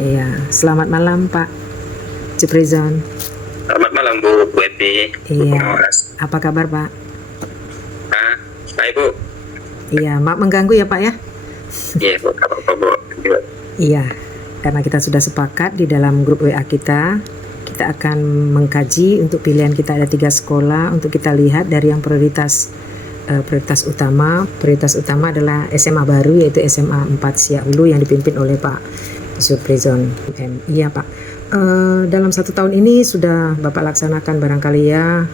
Iya, selamat malam Pak Juprizon. Selamat malam Bu Epi, Bu Iya, Pengawas. apa kabar Pak? Ah, baik Bu. Iya, maaf mengganggu ya Pak ya? Iya Bu, apa-apa Bu. Iya, karena kita sudah sepakat di dalam grup WA kita akan mengkaji untuk pilihan kita ada 3 sekolah untuk kita lihat dari yang prioritas utama. Prioritas utama adalah SMA baru yaitu SMA 4 Siak Hulu yang dipimpin oleh Pak Suprizon M. Iya Pak. Dalam 1 tahun ini sudah Bapak laksanakan barangkali ya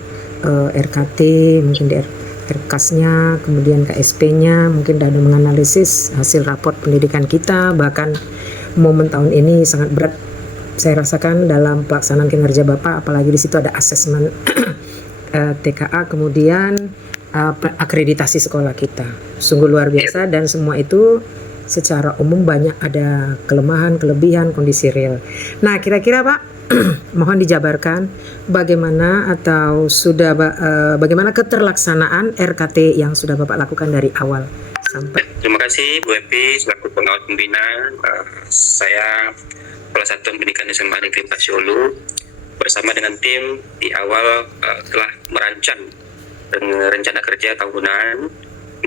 RKT, mungkin di RKAS-nya, kemudian KSP-nya, mungkin sudah menganalisis hasil raport pendidikan kita, bahkan momen tahun ini sangat berat saya rasakan dalam pelaksanaan kinerja Bapak, apalagi di situ ada asesmen TKA, kemudian akreditasi sekolah kita. Sungguh luar biasa dan semua itu secara umum banyak ada kelemahan, kelebihan, kondisi real. Nah, kira-kira Pak, mohon dijabarkan bagaimana atau sudah bagaimana keterlaksanaan RKT yang sudah Bapak lakukan dari awal sampai. Terima kasih Bu Epi selaku pengawas pembina. Saya Kepala Satuan Pendidikan SMA Negeri 4 Siolu bersama dengan tim di awal telah merancang rencana kerja tahunan.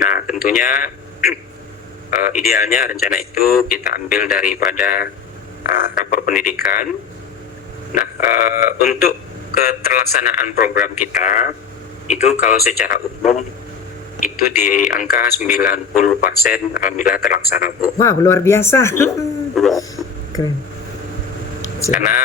Nah, tentunya idealnya rencana itu kita ambil daripada rapor pendidikan. Nah, untuk keterlaksanaan program kita itu kalau secara umum itu di angka 90% alhamdulillah terlaksana Bu. Wah, luar biasa. Keren. Karena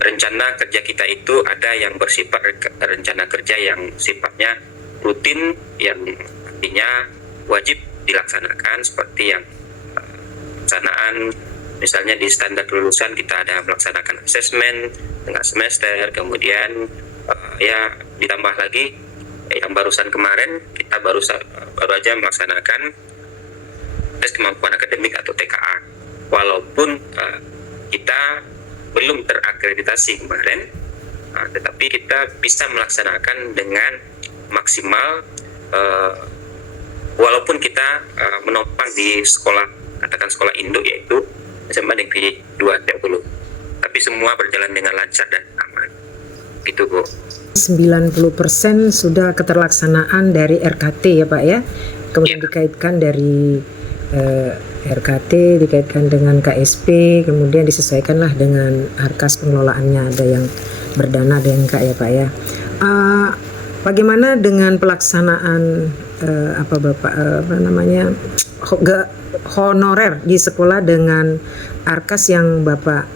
rencana kerja kita itu ada yang bersifat rencana kerja yang sifatnya rutin, yang artinya wajib dilaksanakan, seperti yang pelaksanaan misalnya di standar lulusan kita ada melaksanakan asesmen tengah semester, kemudian ya ditambah lagi yang barusan kemarin kita baru aja melaksanakan tes kemampuan akademik atau TKA, walaupun kita belum terakreditasi kemarin, tetapi kita bisa melaksanakan dengan maksimal walaupun kita menopang di sekolah, katakan sekolah induk yaitu SMA Negeri 2 Siak Hulu, tapi semua berjalan dengan lancar dan aman. Gitu Bu. 90% sudah keterlaksanaan dari RKT ya Pak ya, kemudian dikaitkan dari RKT dikaitkan dengan KSP, kemudian disesuaikanlah dengan harkas pengelolaannya, ada yang berdana ada yang enggak ya Pak ya. Bagaimana dengan pelaksanaan honorer di sekolah dengan harkas yang Bapak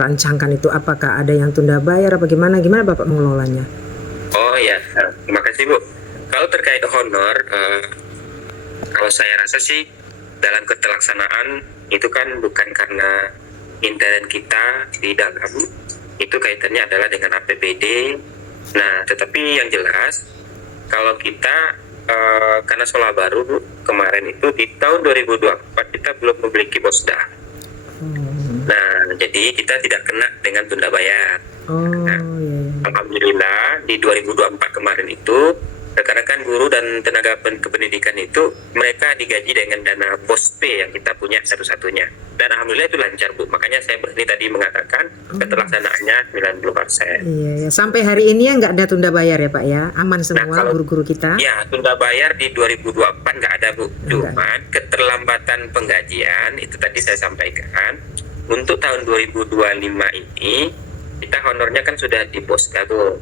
rancangkan itu, apakah ada yang tunda bayar apa gimana Bapak mengelolanya? Oh ya, terima kasih Bu. Kalau terkait honor, kalau saya rasa sih dalam keterlaksanaan itu kan bukan karena intern kita di dalam, itu kaitannya adalah dengan APBD. Nah, tetapi yang jelas kalau kita karena sekolah baru Bu, kemarin itu di tahun 2024 kita belum memiliki posda. Nah, jadi kita tidak kena dengan tunda bayar. Alhamdulillah di 2024 kemarin itu rekan-rekan guru dan tenaga kependidikan itu mereka digaji dengan dana pos P yang kita punya satu-satunya. Dan alhamdulillah itu lancar Bu. Makanya saya berani tadi mengatakan keterlaksanaannya 90%. Iya, sampai hari ini ya nggak ada tunda bayar ya Pak ya? Aman semua guru-guru kita? Ya, tunda bayar di 2024 nggak ada Bu. Cuman keterlambatan penggajian itu tadi saya sampaikan. Untuk tahun 2025 ini kita honornya kan sudah di posda Bu.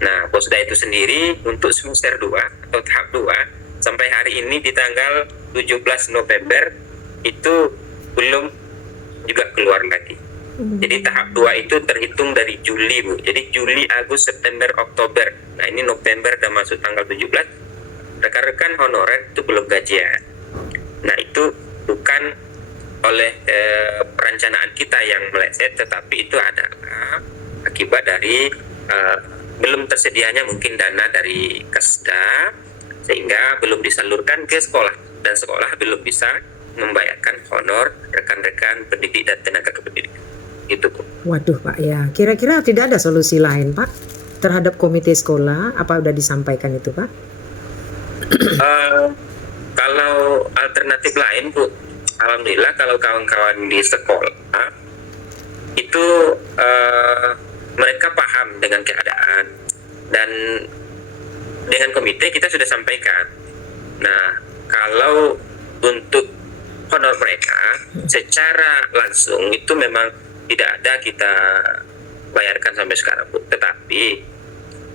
Nah, posda itu sendiri untuk semester 2 atau tahap 2 sampai hari ini di tanggal 17 November itu belum juga keluar lagi. Jadi tahap 2 itu terhitung dari Juli Bu. Jadi Juli, Agustus, September, Oktober. Nah, ini November udah masuk tanggal 17. Rekan-rekan honorer itu belum gajian. Nah, itu bukan oleh perencanaan kita yang meleset, tetapi itu adalah akibat dari belum tersedianya mungkin dana dari Kesda, sehingga belum disalurkan ke sekolah, dan sekolah belum bisa membayarkan honor rekan-rekan pendidik dan tenaga kependidikan. Gitu Bu. Waduh Pak ya, kira-kira tidak ada solusi lain Pak terhadap komite sekolah? Apa udah disampaikan itu Pak? Kalau alternatif lain Bu, alhamdulillah kalau kawan-kawan di sekolah itu mereka paham dengan keadaan, dan dengan komite kita sudah sampaikan. Nah, kalau untuk honor mereka secara langsung itu memang tidak ada kita bayarkan sampai sekarang, Bu. Tetapi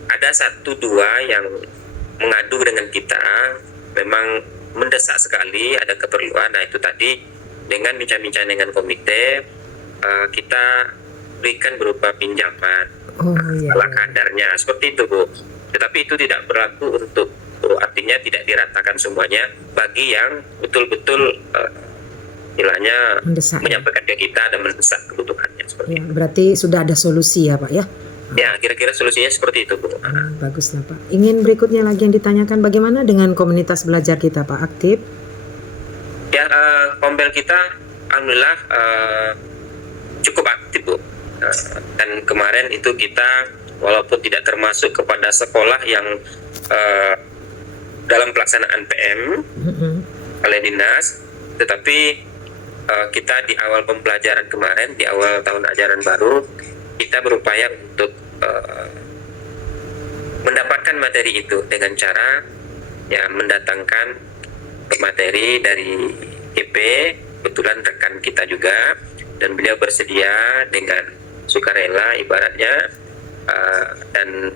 ada 1-2 yang mengadu dengan kita, memang mendesak sekali, ada keperluan. Nah, itu tadi dengan bincang-bincang dengan komite, kita berikan berupa pinjaman ala kadarnya, seperti itu, Bu. Tetapi itu tidak berlaku untuk, artinya tidak diratakan semuanya bagi yang betul-betul istilahnya menyampaikan ke kita dan mendesak kebutuhannya, seperti itu. Berarti sudah ada solusi ya Pak ya? Ya, kira-kira solusinya seperti itu, Bu. Bagus lah Pak. Ingin berikutnya lagi yang ditanyakan, bagaimana dengan komunitas belajar kita Pak, aktif? Ya, Kombel kita alhamdulillah cukup aktif, Bu. Dan kemarin itu kita walaupun tidak termasuk kepada sekolah yang dalam pelaksanaan PM oleh dinas, tetapi kita di awal pembelajaran kemarin, di awal tahun ajaran baru, kita berupaya untuk mendapatkan materi itu dengan cara ya mendatangkan materi dari GP, kebetulan rekan kita juga, dan beliau bersedia dengan sukarela ibaratnya, dan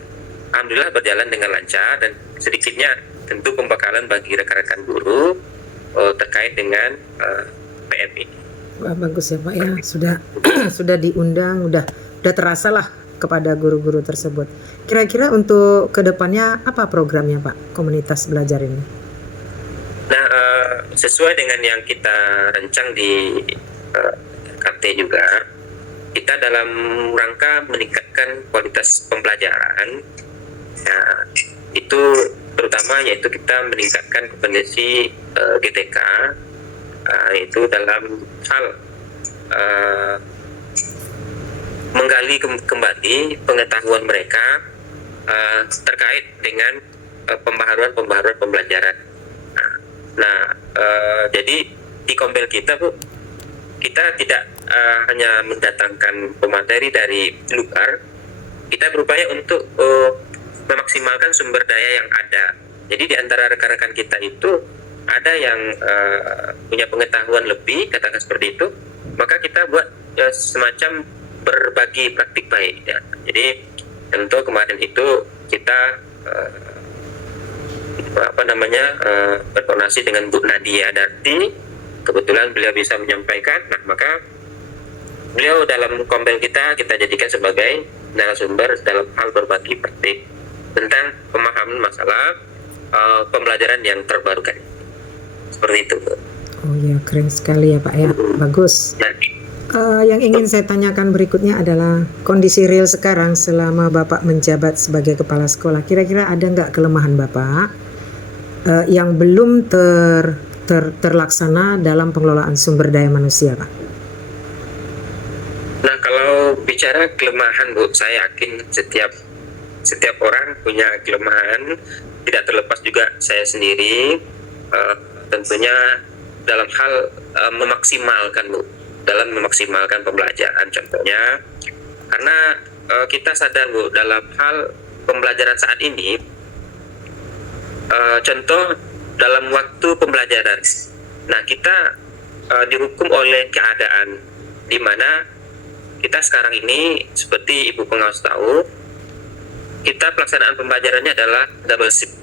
alhamdulillah berjalan dengan lancar, dan sedikitnya tentu pembekalan bagi rekan-rekan guru terkait dengan PM ini. Wah, bagus ya Pak ya, sudah diundang, udah terasa lah kepada guru-guru tersebut. Kira-kira untuk kedepannya apa programnya Pak, komunitas belajar ini? Nah, sesuai dengan yang kita rancang di KT juga, kita dalam rangka meningkatkan kualitas pembelajaran, ya, itu terutama yaitu kita meningkatkan kompetensi GTK, itu dalam hal menggali kembali pengetahuan mereka terkait dengan pembaharuan pembelajaran. Nah, jadi di Kombel kita, Bu, kita tidak hanya mendatangkan pemateri dari luar, kita berupaya untuk memaksimalkan sumber daya yang ada. Jadi di antara rekan-rekan kita itu ada yang punya pengetahuan lebih, katakan seperti itu, maka kita buat semacam berbagi praktik baik. Ya. Jadi tentu kemarin itu kita berkoordinasi dengan Bu Nadia Darti, kebetulan beliau bisa menyampaikan. Nah, maka beliau dalam Kombel kita jadikan sebagai narasumber dalam hal berbagi praktik tentang pemahaman masalah pembelajaran yang terbarukan. Seperti itu, Bu. Oh ya, keren sekali ya Pak ya, bagus. Yang ingin saya tanyakan berikutnya adalah kondisi real sekarang selama Bapak menjabat sebagai kepala sekolah. Kira-kira ada nggak kelemahan Bapak yang belum terlaksana dalam pengelolaan sumber daya manusia, Pak? Nah, kalau bicara kelemahan, Bu, saya yakin setiap orang punya kelemahan, tidak terlepas juga saya sendiri, tentunya dalam hal memaksimalkan, Bu, dalam memaksimalkan pembelajaran contohnya, karena kita sadar, Bu, dalam hal pembelajaran saat ini, contoh dalam waktu pembelajaran, nah kita dihukum oleh keadaan di mana kita sekarang ini seperti Ibu pengawas tahu, kita pelaksanaan pembelajarannya adalah double shift.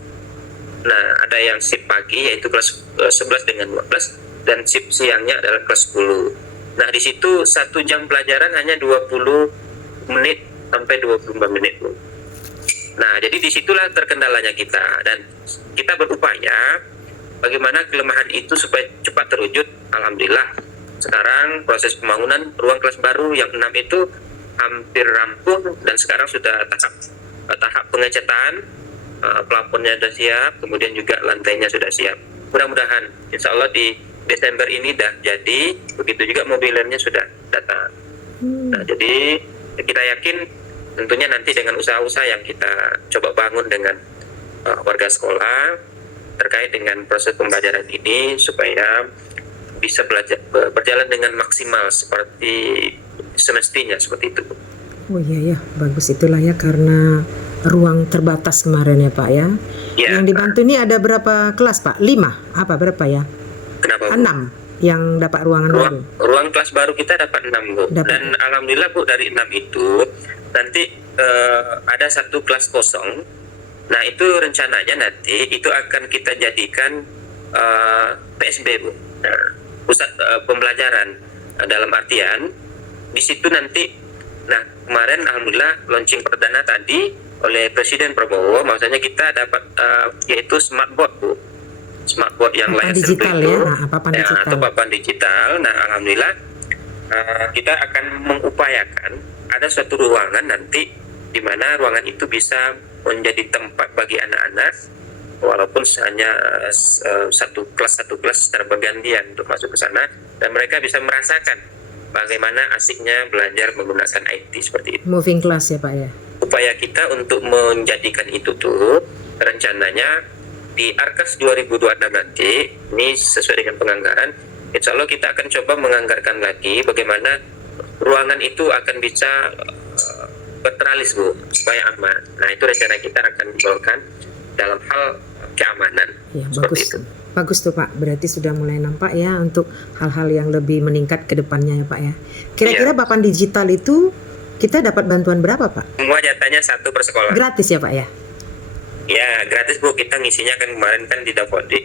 Nah, ada yang shift pagi yaitu kelas 11 dengan 12, dan shift siangnya adalah kelas 10. Nah, di situ 1 jam pelajaran hanya 20 menit sampai 25 menit. Nah, jadi disitulah terkendalanya kita, dan kita berupaya bagaimana kelemahan itu supaya cepat terwujud. Alhamdulillah sekarang proses pembangunan ruang kelas baru yang 6 itu hampir rampung, dan sekarang sudah tahap pengecatan, plafonnya sudah siap, kemudian juga lantainya sudah siap. Mudah-mudahan insya Allah di Desember ini dah jadi, begitu juga mobilernya sudah datang. Nah, jadi kita yakin tentunya nanti dengan usaha-usaha yang kita coba bangun dengan warga sekolah terkait dengan proses pembelajaran ini, supaya bisa berjalan dengan maksimal seperti semestinya, seperti itu. Oh iya ya, bagus itulah ya, karena ruang terbatas kemarin ya Pak ya. Ya. Yang dibantu ini ada berapa kelas Pak? 5? Apa berapa ya? Kenapa, Bu? 6 yang dapat ruangan baru. Ruang kelas baru kita dapat 6, Bu. Dapat. Dan alhamdulillah, Bu, dari 6 itu nanti ada 1 kelas kosong. Nah, itu rencananya nanti itu akan kita jadikan PSB, Bu. Nah, pusat pembelajaran, dalam artian di situ nanti. Nah, kemarin alhamdulillah launching perdana tadi oleh Presiden Prabowo, maksudnya kita dapat yaitu smartboard, Bu. Smartboard yang Papan layar digital sentuh itu, ya, papan digital. atau papan digital. Nah, alhamdulillah kita akan mengupayakan ada suatu ruangan nanti di mana ruangan itu bisa menjadi tempat bagi anak-anak, walaupun hanya satu kelas secara bergantian untuk masuk ke sana, dan mereka bisa merasakan bagaimana asiknya belajar menggunakan IT seperti itu. Moving class ya Pak ya. Upaya kita untuk menjadikan itu tuh rencananya di Arkas 2026 nanti, ini sesuai dengan penganggaran, insya Allah kita akan coba menganggarkan lagi bagaimana ruangan itu akan bisa berteralis, Bu, supaya aman. Nah, itu rencana kita akan dibawakan dalam hal keamanan. Ya, seperti bagus. itu. Bagus tuh Pak, berarti sudah mulai nampak ya untuk hal-hal yang lebih meningkat ke depannya ya Pak ya. Kira-kira papan digital itu kita dapat bantuan berapa Pak? Semua jatahnya 1 per sekolah. Gratis ya Pak ya? Ya, gratis, Bu. Kita ngisinya kan kemarin kan di Dapodik.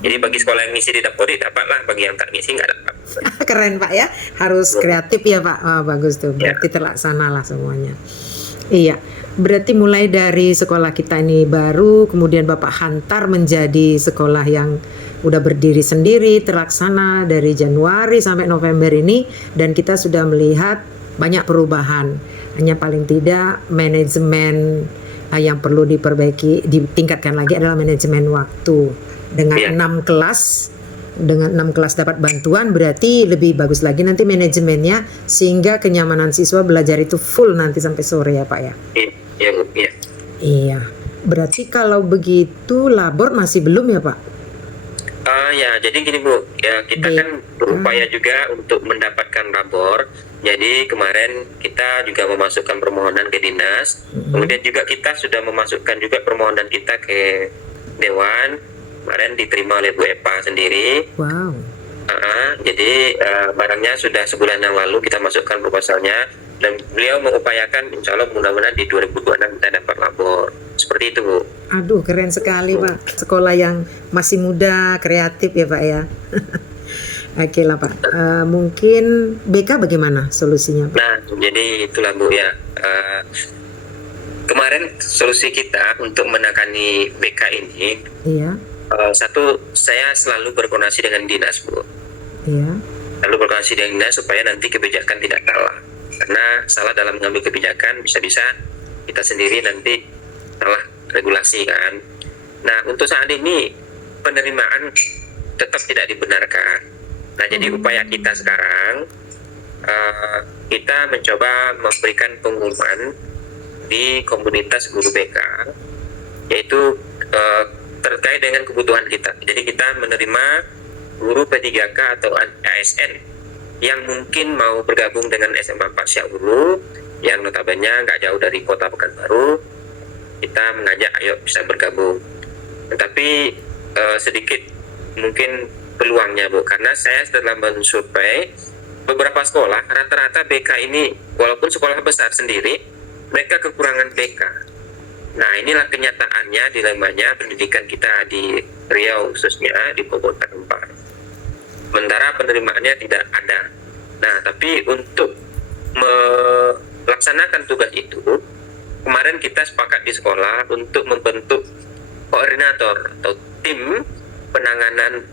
Jadi bagi sekolah yang ngisi di Dapodik dapatlah, bagi yang tak ngisi nggak dapat. Keren Pak ya, harus kreatif ya Pak. Oh, bagus tuh, berarti terlaksana lah semuanya. Iya, berarti mulai dari sekolah kita ini baru, kemudian Bapak hantar menjadi sekolah yang udah berdiri sendiri, terlaksana dari Januari sampai November ini, dan kita sudah melihat banyak perubahan. Hanya paling tidak manajemen yang perlu diperbaiki, ditingkatkan lagi adalah manajemen waktu. Dengan 6 kelas, dengan 6 kelas dapat bantuan, berarti lebih bagus lagi nanti manajemennya, sehingga kenyamanan siswa belajar itu full nanti sampai sore ya Pak ya. Iya, Bu. Iya. Iya. Berarti kalau begitu labor masih belum ya Pak? Ya, jadi gini, Bu. Ya, kita kan berupaya juga untuk mendapatkan labor. Jadi kemarin kita juga memasukkan permohonan ke dinas. Kemudian juga kita sudah memasukkan juga permohonan kita ke Dewan. Kemarin diterima oleh Bu Epa sendiri. Wow. Jadi barangnya sudah sebulan yang lalu kita masukkan proposalnya, dan beliau mengupayakan insya Allah mudah-mudahan di 2026 kita dapat labor. Seperti itu, Bu. Aduh, keren sekali Pak. Sekolah yang masih muda, kreatif ya Pak ya. Oke lah Pak. Mungkin BK bagaimana solusinya Pak? Nah, jadi itulah, Bu ya. Kemarin solusi kita untuk menangani BK ini, Iya. satu, saya selalu berkoordinasi dengan dinas, Bu. Iya. Lalu berkoordinasi dengan dinas supaya nanti kebijakan tidak salah. Karena salah dalam mengambil kebijakan bisa-bisa kita sendiri nanti salah regulasi kan. Nah, untuk saat ini penerimaan tetap tidak dibenarkan. Nah, jadi upaya kita sekarang kita mencoba memberikan pengumuman di komunitas guru BK, yaitu terkait dengan kebutuhan kita. Jadi kita menerima guru P3K atau ASN yang mungkin mau bergabung dengan SMA 4 Syahulu, yang notabene nggak jauh dari kota Pekanbaru. Kita mengajak ayo bisa bergabung. Tetapi sedikit mungkin peluangnya, Bu, karena saya setelah mensurvei beberapa sekolah, rata-rata BK ini walaupun sekolah besar sendiri, mereka kekurangan BK. Nah, inilah kenyataannya, dilemanya pendidikan kita di Riau, khususnya di Bogor tempat. Sementara penerimaannya tidak ada. Nah, tapi untuk melaksanakan tugas itu, kemarin kita sepakat di sekolah untuk membentuk koordinator atau tim penanganan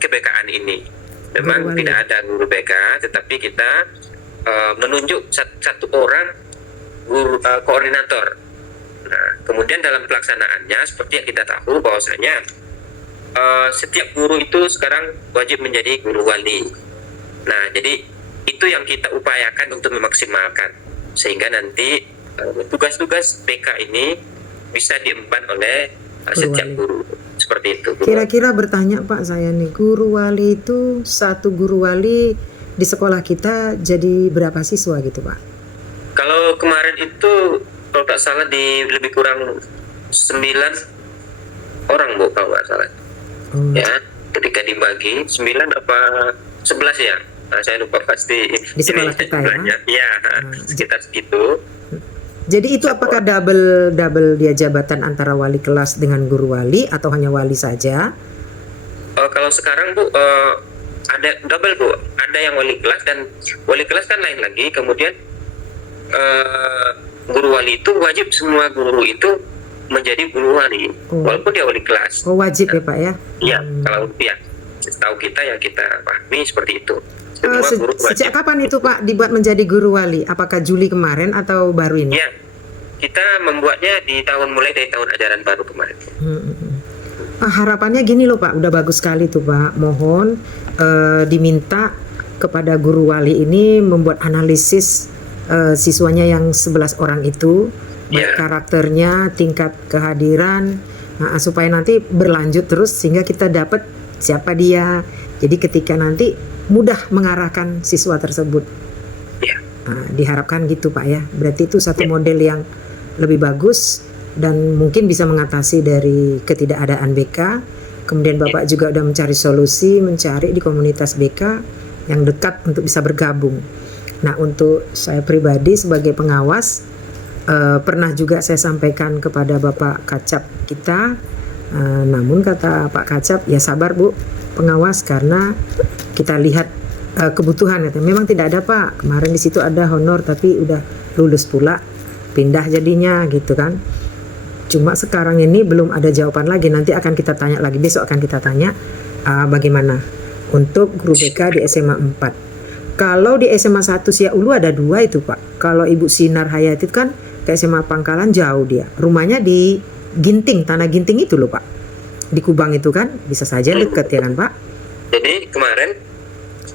ke-BK-an ini. Memang tidak ada guru BK, tetapi kita menunjuk satu orang guru koordinator. Nah, kemudian dalam pelaksanaannya seperti yang kita tahu bahwasanya setiap guru itu sekarang wajib menjadi guru wali. Nah, jadi itu yang kita upayakan untuk memaksimalkan sehingga nanti tugas-tugas BK ini bisa diemban oleh setiap guru seperti itu. Kira-kira bertanya Pak saya nih, guru wali itu satu guru wali di sekolah kita jadi berapa siswa gitu Pak? Kalau kemarin itu kalau tak salah di lebih kurang 9 orang Bu kalau nggak salah. Oh, Ya, ketika dibagi 9 apa 11 ya. Nah, saya lupa pasti. Di sekolah kita ya? Iya, sekitar segitu. Jadi itu apakah double dia jabatan antara wali kelas dengan guru wali atau hanya wali saja? Kalau sekarang Bu ada double Bu. Ada yang wali kelas dan wali kelas kan lain lagi. Kemudian guru wali itu wajib semua guru itu menjadi guru wali walaupun dia wali kelas. Oh wajib ya Pak ya? Iya, kalau ya setahu kita yang kita pahami seperti itu. Semua guru wajib. Sejak kapan itu Pak dibuat menjadi guru wali? Apakah Juli kemarin atau baru ini? Ya, kita membuatnya mulai dari tahun ajaran baru kemarin. Harapannya gini loh Pak, udah bagus sekali tuh Pak. Mohon diminta kepada guru wali ini membuat analisis siswanya yang 11 orang itu, baik karakternya, tingkat kehadiran, supaya nanti berlanjut terus sehingga kita dapat siapa dia. Jadi ketika nanti mudah mengarahkan siswa tersebut. Diharapkan gitu Pak ya. Berarti itu satu model yang lebih bagus dan mungkin bisa mengatasi dari ketidakadaan BK. Kemudian Bapak juga udah mencari solusi, mencari di komunitas BK yang dekat untuk bisa bergabung. Nah untuk saya pribadi sebagai pengawas, pernah juga saya sampaikan kepada Bapak Kacap kita, namun kata Pak Kacap, ya sabar Bu pengawas karena kita lihat kebutuhan. Memang tidak ada Pak, kemarin di situ ada honor tapi udah lulus pula, pindah jadinya gitu kan. Cuma sekarang ini belum ada jawaban lagi, nanti akan kita tanya lagi, besok akan kita tanya bagaimana untuk guru BK di SMA 4. Kalau di SMA 1 Siak Ulu ada 2 itu Pak. Kalau Ibu Sinar Hayati kan ke SMA Pangkalan jauh dia. Rumahnya di Ginting, Tanah Ginting itu loh Pak. Di Kubang itu kan bisa saja dekat ya kan Pak. Jadi kemarin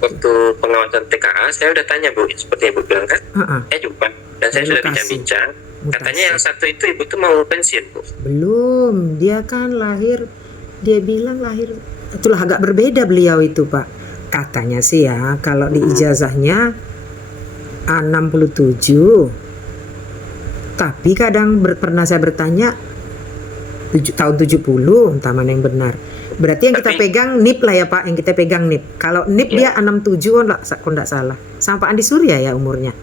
waktu pengawasan TKA saya udah tanya Bu, seperti Ibu bilang kan. Saya jumpa dan saya sudah bincang-bincang. Katanya yang satu itu Ibu tuh mau pensiun Bu. Belum, dia kan lahir, dia bilang lahir, itulah agak berbeda beliau itu Pak. Katanya sih ya, kalau di ijazahnya 67. Tapi kadang pernah saya bertanya tahun 70, entah mana yang benar. Berarti yang kita pegang NIP lah ya Pak, yang kita pegang NIP. Kalau NIP dia 67 kalau enggak salah. Sama Pak Andi Surya ya umurnya.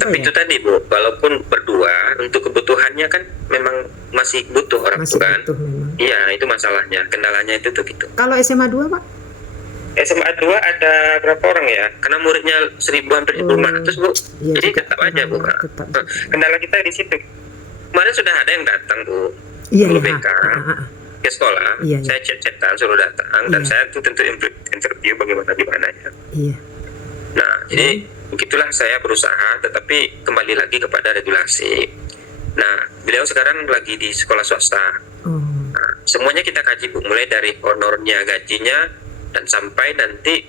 Tapi itu tadi Bu, walaupun berdua untuk kebutuhannya kan memang masih butuh orang tua kan. Iya, itu masalahnya, kendalanya itu tuh gitu. Kalau SMA 2 Pak? SMA 2 ada berapa orang ya? Karena muridnya 1.500 Bu. Iya, jadi tetap aja Bu. Kendala kita di situ. Kemarin sudah ada yang datang Bu. Guru BK ke sekolah. Saya chat-chatan suruh datang dan saya tuh tentu interview bagaimana di mananya. Nah, jadi begitulah saya berusaha, tetapi kembali lagi kepada regulasi. Nah, beliau sekarang lagi di sekolah swasta. Nah, semuanya kita kaji Bu, mulai dari honornya, gajinya, dan sampai nanti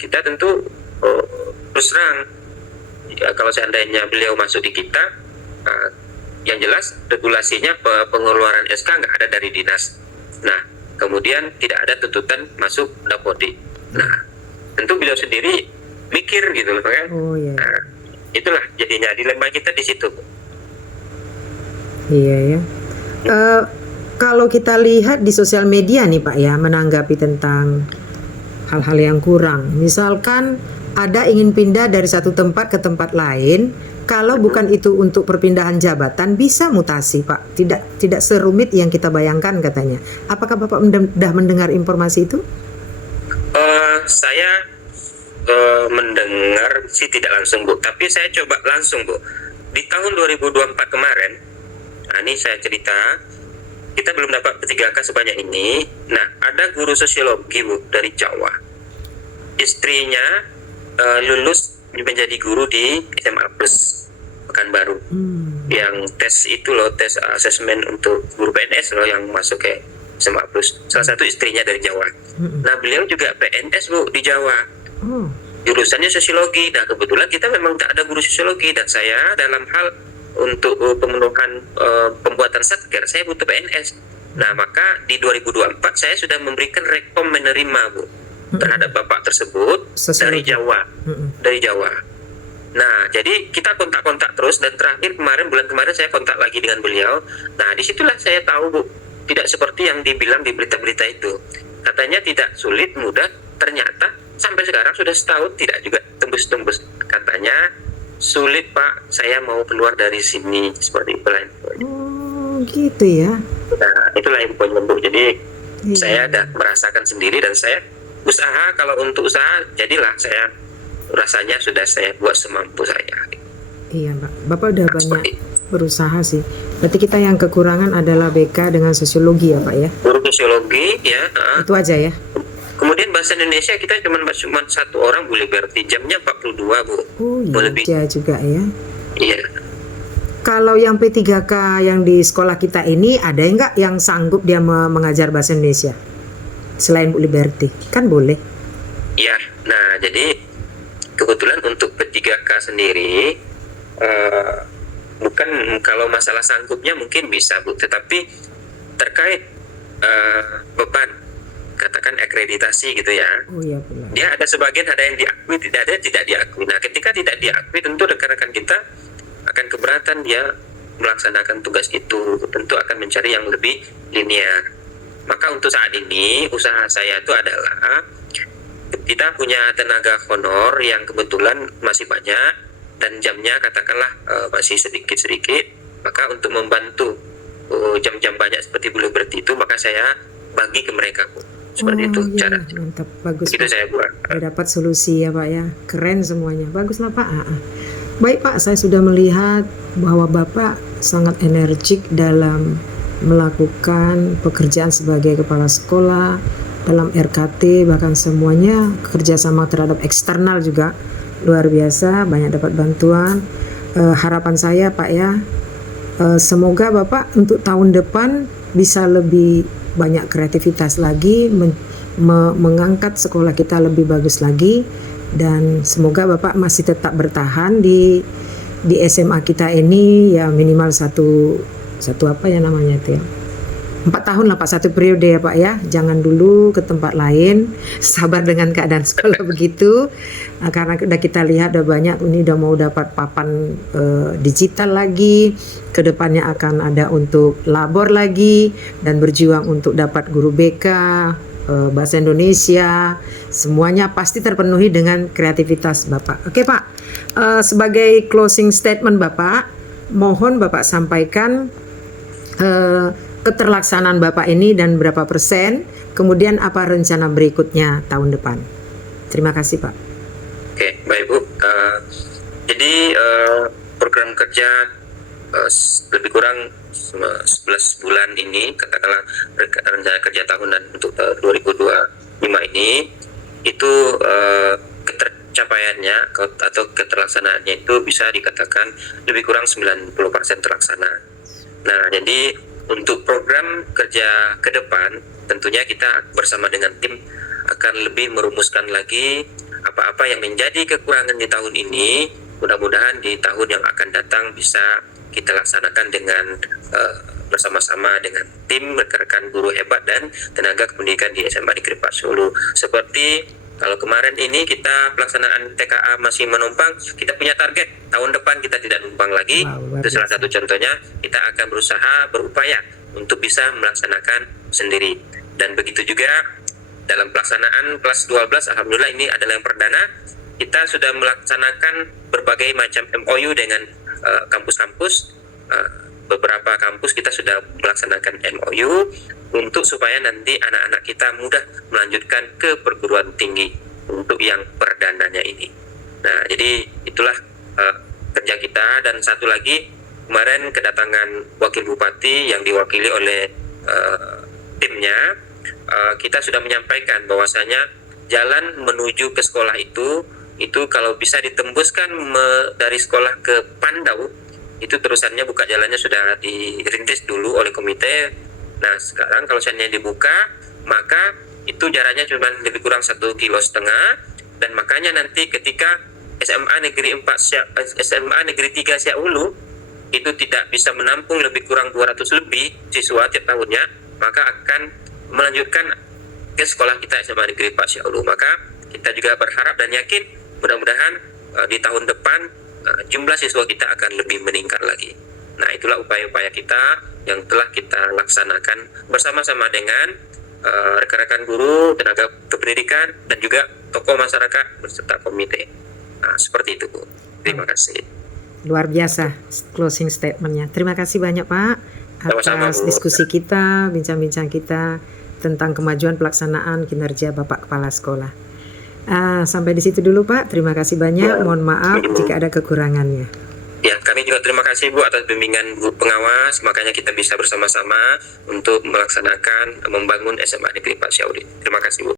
kita tentu terus terang kalau seandainya beliau masuk di kita, yang jelas regulasinya pengeluaran SK nggak ada dari dinas. Nah, kemudian tidak ada tuntutan masuk Dapodi. Nah, tentu beliau sendiri mikir gitu loh kan. Nah, itulah jadinya dilema kita di situ. Iya ya. Kalau kita lihat di sosial media nih Pak ya, menanggapi tentang hal-hal yang kurang. Misalkan ada ingin pindah dari satu tempat ke tempat lain, kalau bukan itu untuk perpindahan jabatan bisa mutasi Pak. Tidak serumit yang kita bayangkan katanya. Apakah Bapak sudah mendengar informasi itu? Saya mendengar sih tidak langsung Bu, tapi saya coba langsung Bu. Di tahun 2024 kemarin, nah ini saya cerita, kita belum dapat P3K sebanyak ini. Nah, ada guru sosiologi Bu dari Jawa. Istrinya lulus menjadi guru di SMA Plus Pekanbaru. Yang tes itu loh, tes asesmen untuk guru PNS loh yang masuk ke SMA Plus. Salah satu istrinya dari Jawa. Nah, beliau juga PNS Bu di Jawa. Jurusannya sosiologi. Nah, kebetulan kita memang tak ada guru sosiologi dan saya dalam hal untuk pemenuhan pembuatan satker saya butuh PNS. Nah, maka di 2024 saya sudah memberikan rekom menerima, Bu, terhadap Bapak tersebut dari Sosiologi. Jawa. Dari Jawa. Nah, jadi kita kontak-kontak terus, dan terakhir bulan kemarin saya kontak lagi dengan beliau. Nah, disitulah saya tahu, Bu, tidak seperti yang dibilang di berita-berita itu. Katanya tidak sulit, mudah, ternyata sampai sekarang sudah setahun tidak juga tembus-tembus. Katanya sulit, Pak, saya mau keluar dari sini, seperti itu lah. Oh, gitu ya. Nah, itulah infonya, Bu. Jadi Iya. saya ada merasakan sendiri, dan saya usaha, kalau untuk usaha jadilah saya rasanya sudah saya buat semampu saya. Iya, Pak. Bapak udah banyak Seperti berusaha sih. Berarti kita yang kekurangan adalah BK dengan sosiologi ya, Pak ya? guru sosiologi ya. Itu aja ya? Kemudian bahasa Indonesia kita cuma satu orang, Bu Liberty, jamnya 42, Bu. Oh iya, Lebih. ya juga ya. Iya. Kalau yang P3K yang di sekolah kita ini, ada nggak yang sanggup dia mengajar bahasa Indonesia? Selain Bu Liberty, kan boleh. Iya. Nah, jadi kebetulan untuk P3K sendiri, bukan kalau masalah sanggupnya mungkin bisa, Bu, tetapi terkait beban, katakan akreditasi gitu ya. Oh iya benar. Dia ada sebagian, ada yang diakui, tidak ada yang tidak diakui. Nah, ketika tidak diakui, tentu rekan-rekan kita akan keberatan dia melaksanakan tugas itu, tentu akan mencari yang lebih linear. Maka untuk saat ini usaha saya itu adalah kita punya tenaga honor yang kebetulan masih banyak dan jamnya katakanlah masih sedikit-sedikit. Maka untuk membantu jam-jam banyak seperti Bu Liberty itu, maka saya bagi ke mereka, Bu. Seperti itu iya, cara. mantap, bagus Itu Pak. saya buat. Udah dapat solusi ya Pak ya, keren semuanya, bagus lah Pak. Baik Pak, saya sudah melihat bahwa Bapak sangat energik dalam melakukan pekerjaan sebagai kepala sekolah, dalam RKT, bahkan semuanya kerjasama terhadap eksternal juga luar biasa, banyak dapat bantuan. Harapan saya Pak ya, semoga Bapak untuk tahun depan bisa lebih banyak kreativitas lagi, mengangkat sekolah kita lebih bagus lagi, dan semoga Bapak masih tetap bertahan di SMA kita ini ya, minimal satu apa ya namanya itu ya, 4 tahun lah Pak, 1 periode ya Pak ya, jangan dulu ke tempat lain, sabar dengan keadaan sekolah begitu. Karena udah kita lihat udah banyak ini udah mau dapat papan digital lagi, kedepannya akan ada untuk labor lagi, dan berjuang untuk dapat guru BK, bahasa Indonesia, semuanya pasti terpenuhi dengan kreativitas Bapak. Oke Pak, sebagai closing statement Bapak, mohon Bapak sampaikan keterlaksanaan Bapak ini dan berapa persen, kemudian apa rencana berikutnya tahun depan. Terima kasih Pak. Oke, baik Bu. Jadi program kerja lebih kurang 11 bulan ini, katakanlah rencana kerja tahunan untuk 2025 ini, itu ketercapaiannya atau keterlaksanaannya itu bisa dikatakan lebih kurang 90% terlaksana. Nah, jadi untuk program kerja ke depan, tentunya kita bersama dengan tim akan lebih merumuskan lagi apa-apa yang menjadi kekurangan di tahun ini. Mudah-mudahan di tahun yang akan datang bisa kita laksanakan dengan bersama-sama dengan tim rekan-rekan guru hebat dan tenaga kependidikan di SMA Negeri 4 Solo. Seperti kalau kemarin ini kita pelaksanaan TKA masih menumpang, kita punya target tahun depan kita tidak numpang lagi. Wow, Itu salah satu contohnya. Kita akan berupaya untuk bisa melaksanakan sendiri. Dan begitu juga dalam pelaksanaan kelas 12, alhamdulillah ini adalah yang perdana. Kita sudah melaksanakan berbagai macam MOU dengan kampus-kampus. Beberapa kampus kita sudah melaksanakan MOU untuk supaya nanti anak-anak kita mudah melanjutkan ke perguruan tinggi untuk yang perdananya ini. Nah, jadi itulah kerja kita. Dan satu lagi, kemarin kedatangan wakil bupati yang diwakili oleh timnya, kita sudah menyampaikan bahwasanya jalan menuju ke sekolah itu kalau bisa ditembuskan dari sekolah ke Pandau, itu terusannya buka jalannya sudah dirintis dulu oleh komite. Nah, sekarang kalau seandainya dibuka, maka itu jaraknya cuma lebih kurang 1,5 kilo, dan makanya nanti ketika SMA Negeri 4 SMA Negeri 3 Siak Hulu itu tidak bisa menampung lebih kurang 200 lebih siswa tiap tahunnya, maka akan melanjutkan ke sekolah kita SMA Negeri Pak Syaulu. Maka kita juga berharap dan yakin mudah-mudahan di tahun depan jumlah siswa kita akan lebih meningkat lagi. Nah, itulah upaya-upaya kita yang telah kita laksanakan bersama-sama dengan rekan-rekan guru, tenaga kependidikan, dan juga tokoh masyarakat beserta komite. Nah, seperti itu, Bu. Terima kasih. Luar biasa closing statementnya. Terima kasih banyak Pak Sama-sama, atas Bu. diskusi kita, bincang-bincang kita tentang kemajuan pelaksanaan kinerja Bapak Kepala Sekolah. Sampai di situ dulu Pak. Terima kasih banyak. Mohon maaf jika ada kekurangannya. Ya, kami juga terima kasih Bu atas bimbingan Bu pengawas, makanya kita bisa bersama-sama untuk melaksanakan membangun SMA Negeri Pak Syauli. Terima kasih Bu.